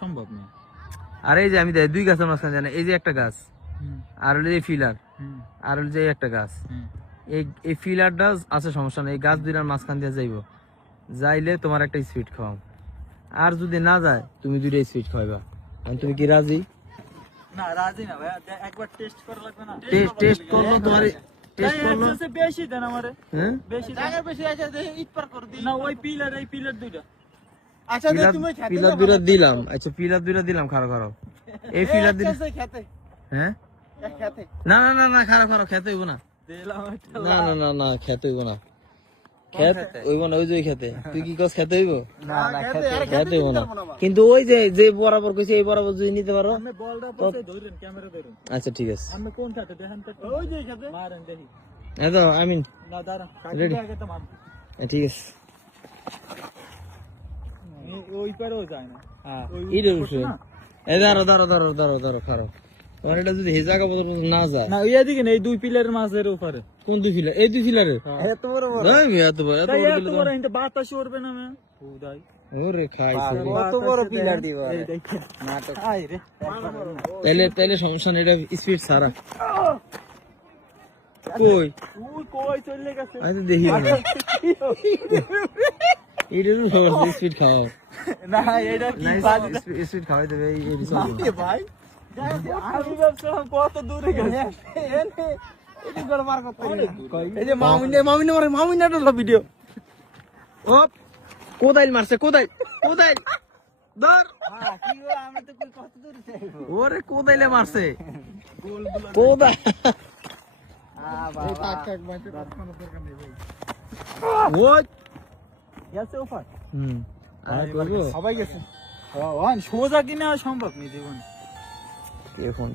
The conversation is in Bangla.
সম্ভব না। আর এই যে আমি দুই গাছের মাঝখানে জানি, এই যে একটা গাছ আর হলো এই ফিলার আর হলো যে একটা গাছ, এই ফিলারটা আছে সমস্যা নেই, এই গাছ দুইটার মাঝখান দিয়ে যাইবো, যাইলে তোমার একটা স্পিড খাওয়াও, আর যদি না যায় তুমি দুইটা স্পিড খাওয়াইবা। তুমি কি রাজি? না রাজি না ভাই, একবার টেস্ট করা লাগবে না। টেস্ট করলো তোমার, টেস্ট করলো বেশি দেন আমারে, হ্যাঁ বেশি টাকা বেশি আছে, ইট পার করে দিই না। ওই পিলার, এই পিলার দুইটা। আচ্ছা তুমি খেতে পিলার দুইটা দিলাম, আচ্ছা পিলার দুইটা দিলাম, খারো খারো এই পিলার দিলাম খেতে। হ্যাঁ খেতে না না না না খারো খারো, খেতে হইব না, দিলাম একটা। না না না না খেতে হইব না, খেতে হইব না, ওই যে খেতে তুই কি কস খেতে হইব না না খেতে হইব না, কিন্তু ওই যে যে বরাবর কইছে এই বরাবর যদি নিতে পারো। আমি বলটা পড়ে ধরেন, ক্যামেরা ধরুন। আচ্ছা ঠিক আছে, আমি কোন খাতে দেখেন তো, ওই যে খাতে মারেন দেখি। এই তো আমিন না দাঁড়া, Ready? আগে তো মার। ঠিক আছে, ওই পারেও যায় না। হ্যাঁ ওই এই দেখো, এই দাঁড়ো দাঁড়ো দাঁড়ো দাঁড়ো দাঁড়ো খারো, তোমার এটা যদি এই জায়গা পর্যন্ত না যায় না, ওই এদিকে না, এই দুই পিলারের মাঝের উপরে। কোন দুই ফিলার? এই দুই ফিলারের এত বড় বড় এত বড় এত তাই বড় এত পিলার? বড় হিন্দে বাতাস উড়বে না মে। উদাই ওরে খাইছে রে। কত বড় পিলার দিব এই দেখেন নাটক। আই রে। তাইলে সমস্যা নেই, এটা স্পিড সারা কই ওই কই চলে গেছে। আচ্ছা দেখি এটার স্পিড খাও না এটা কি না, বাজ স্পিড খাওয়াই দেবে এই এ ভাই আমি ভাবছিলাম কত দূরে গেছে। এটি করে বার করতে এই যে মামুনে ভিডিও। ও কোদাইল মারছে, কোদাইল কোদাইল ধর, কি গো আমি তো কই কত দূর যাইবো। ওরে কোদাইলে মারছে কোদাইল। বাবা থাক বাঁচে কোনো দরকার নেই ভাই। ওই গেছে ওপার। আর করবো সবাই গেছে। ওয়ান সোজা কিনা সম্ভব নেই জীবন। এখন